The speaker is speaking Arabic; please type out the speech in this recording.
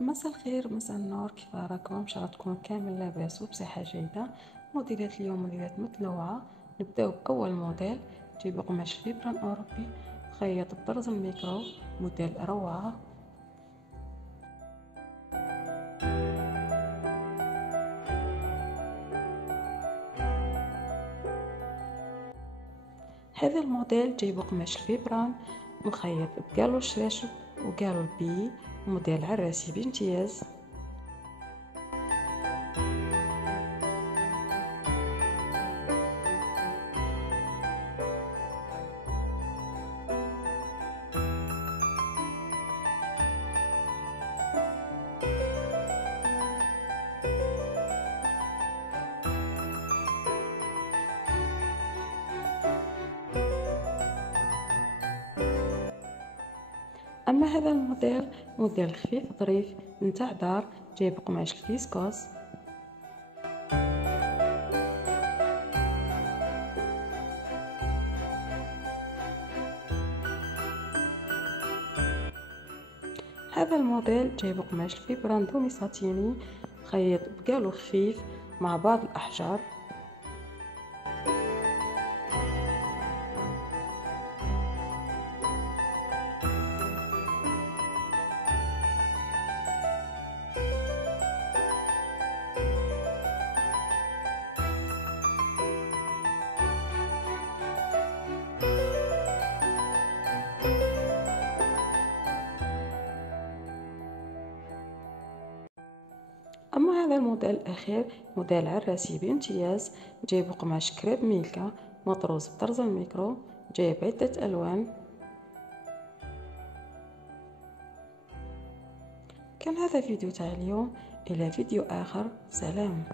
مساء الخير، مساء النور، كيف راكم؟ ان شاء الله تكونوا كامل لاباس وبصحه جيده. موديلات اليوم موديلات متنوعه. نبداو باول موديل. جيبوا قماش فيبران اوروبي خيط بطرز الميكرو، موديل روعه. هذا الموديل جايبو قماش الفيبران مخيط بقالو الشراشف وقالو البي، موديل عراسي بامتياز. اما هذا الموديل موديل خفيف ظريف نتاع دار، جايب قماش الفيسكوس. هذا الموديل جايب قماش الفيبران دومي ساتيني خيط بقالو خفيف مع بعض الاحجار. اما هذا الموديل الاخير موديل عراسي بامتياز، جايب قماش كريب ميلكا مطروز بطرز الميكرو، جايب عدة الوان. كان هذا فيديو تاع اليوم، الى فيديو اخر، سلام.